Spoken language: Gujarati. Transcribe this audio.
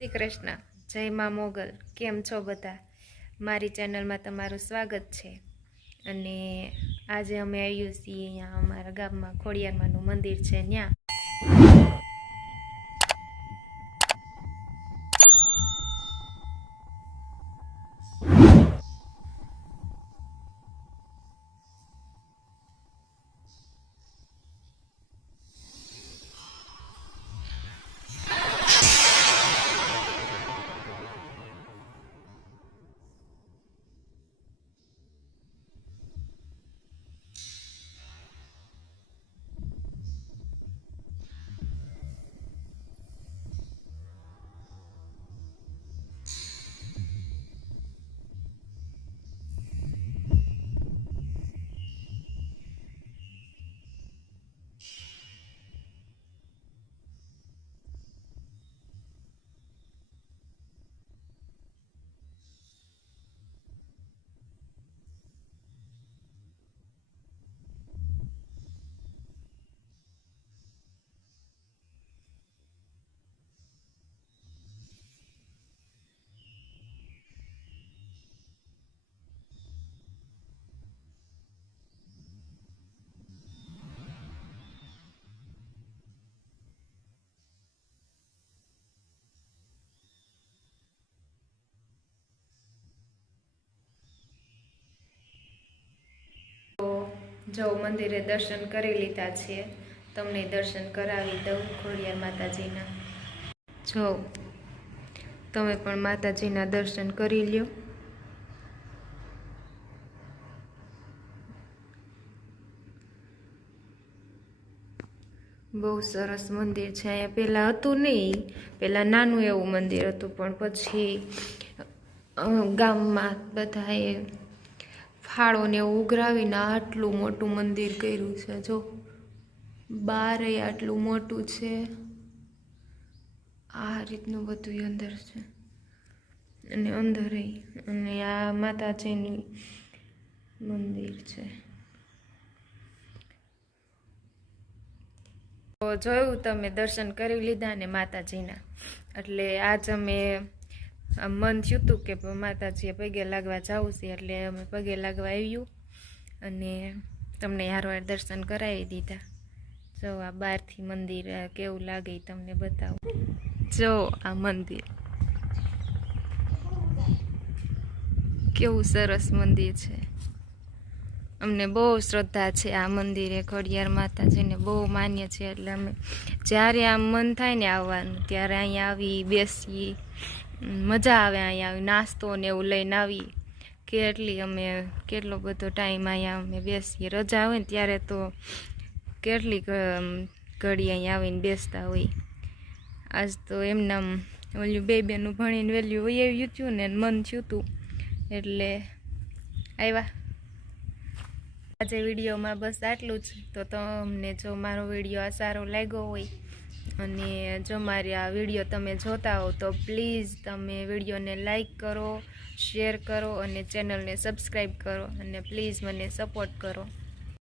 શ્રી કૃષ્ણ. જય મા મોગલ. કેમ છો બધા? મારી ચેનલમાં તમારું સ્વાગત છે. અને આજે અમે આવ્યું છીએ અહીંયા અમારા ગામમાં ખોડિયારમાંનું મંદિર છે ત્યાં જો મંદિરે દર્શન કરી લીધા છીએ તમને દર્શન કરાવી દઉં ખોડિયાર માતાજીના. જો તમે પણ માતાજીના દર્શન કરી લ્યો. બહુ સરસ મંદિર છે. અહીંયા પહેલાં હતું નહીં પહેલાં નાનું એવું મંદિર હતું, પણ પછી ગામમાં બધાએ ફાળો ને એવું ઉઘરાવીને આટલું મોટું મંદિર કર્યું છે. જો બારે આટલું મોટું છે, આ રીતનું બધું અંદર છે. અને અંદર અને આ માતાજીની મંદિર છે. જોયું તમે દર્શન કરી લીધા ને માતાજીના. એટલે આજ અમે આમ મન થયું હતું કે માતાજીએ પગે લાગવા જવું છે એટલે અમે પગે લાગવા આવ્યું અને તમને હારવાર દર્શન કરાવી દીધા. જો આ બહારથી મંદિર કેવું લાગે તમને બતાવું. જો આ મંદિર. કેવું સરસ મંદિર છે. અમને બહુ શ્રદ્ધા છે આ મંદિરે ખોડિયાર માતાજીને બહુ માન્ય છે એટલે અમે જ્યારે આમ મન થાય ને આવવાનું, ત્યારે અહીંયા આવી બેસીએ. મજા આવે અહીંયા આવી, નાસ્તો ને એવું લઈને આવી. કેટલી અમે, કેટલો બધો ટાઈમ અહીંયા અમે બેસીએ. રજા હોય ને ત્યારે તો કેટલી ઘડી અહીંયા આવીને બેસતા હોય. આજ તો એમના ઓલું બે બેનું ભણીને વેલ્યુ હોય એવું થયું ને, મન થયું હતું. એટલે આવ્યા આજે વિડીયોમાં બસ આટલું જ. તો તમને જો મારો વીડિયો આ સારો લાગ્યો હોય અને જો મારી આ વીડિયો તમે જોતા હો તો પ્લીઝ તમે વિડીયોને લાઈક કરો, શેર કરો અને ચેનલને સબસ્ક્રાઈબ કરો અને પ્લીઝ મને સપોર્ટ કરો.